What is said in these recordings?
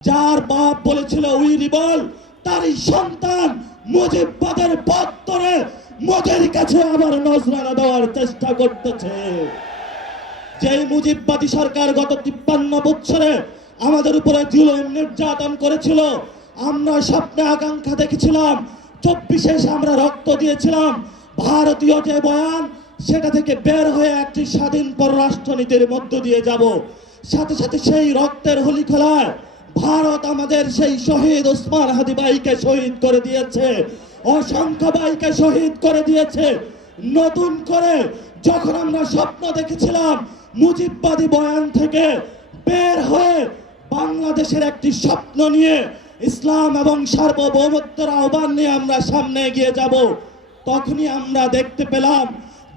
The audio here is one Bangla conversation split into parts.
যার বাপ বলেছিল উই রিবল, তারই সন্তান মুজিববাদের পথ ধরে মোদির কাছে আবার নজরানা দেওয়ার চেষ্টা করতেছে। যেই মুজিববাদী সরকার গত 53 বছরে আমাদের উপরে জুলুম নির্যাতন করেছিল, আমরা স্বপ্নে আকাঙ্ক্ষা দেখেছিলাম 24-এ আমরা রক্ত দিয়েছিলাম, ভারতীয় যে বয়ান সেটা থেকে বের হয়ে একটি স্বাধীন পররাষ্ট্রনীতির মধ্য দিয়ে যাব। সাথে সাথে সেই রক্তের হোলি খেলায় ভারত আমাদের সেই শহীদ ওসমান হাদি ভাইকে শহীদ করে দিয়েছে, অসংখ্য ভাইকে শহীদ করে দিয়েছে। নতুন করে যখন আমরা স্বপ্ন দেখেছিলাম মুজিববাদী বয়ান থেকে বের হয়ে বাংলাদেশের একটি স্বপ্ন নিয়ে ইসলাম এবং সার্বভৌমত্বের আহ্বান নিয়ে আমরা সামনে এগিয়ে যাব, তখনই আমরা দেখতে পেলাম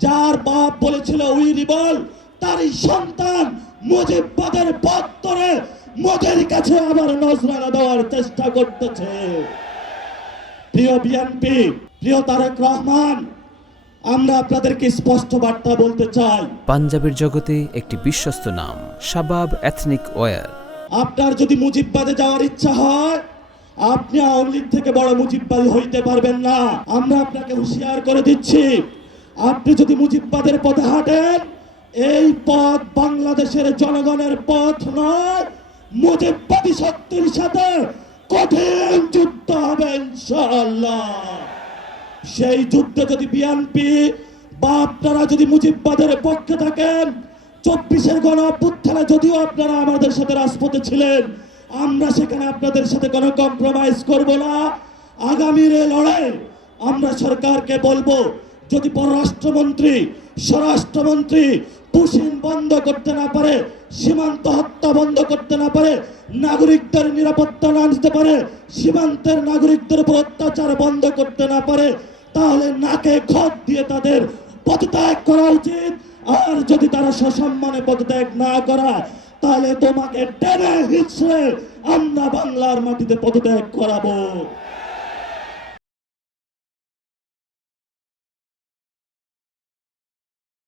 যার বাপ বলেছিল উই রিবল, তারই সন্তান মুজিববাদের পথ ধরে মোদির কাছে আবার নজরানা দেওয়ার চেষ্টা করতেছে। প্রিয় বিএনপি, প্রিয় তারেক রহমান, আমরা আপনাদেরকে স্পষ্ট বার্তা বলতে চাই। পাঞ্জাবের জগতে একটি বিশ্বস্ত নাম শাবাব এথনিক ওয়্যার। আপনার যদি মুজিববাদে যাওয়ার ইচ্ছা হয়, আপনি আওয়ামী লীগ থেকে বড় মুজিববাদী হইতে পারবেন না। আমরা আপনাকে হুঁশিয়ার করে দিচ্ছি, আপনি যদি মুজিববাদের পথে হাঁটেন, এই পথ বাংলাদেশের জনগণের পথ নয়, মুজিববাদী শক্তির সাথে কঠিন যুদ্ধ হবে ইনশাআল্লাহ। সেই যুদ্ধে যদি বিএনপি বা আপনারা যদি মুজিববাদের পক্ষে থাকেন, 24-এর গণ অভ্যুত্থানে যদিও আপনারা আমাদের সাথে রাজপথে ছিলেন, আমরা সেখানে আপনাদের সাথে কোনো কম্প্রোমাইজ করব না। আগামীর এই লড়াই আমরা সরকারকে বলবো, যদি পররাষ্ট্রমন্ত্রী, স্বরাষ্ট্রমন্ত্রী পুশিন বন্ধ করতে না পারে, সীমান্ত হত্যা বন্ধ করতে না পারে, নাগরিকদের নিরাপত্তা না দিতে পারে, সীমান্তের নাগরিকদের উপর অত্যাচার বন্ধ করতে না পারে, তাহলে নাকে খত দিয়ে তাদের পদত্যাগ করা উচিত। আর যদি তারা সসম্মানে পদত্যাগ না করা, তাহলে তোমাকে টেনে হিচড়ে আমরা বাংলার মাটিতে পদত্যাগ করাবো।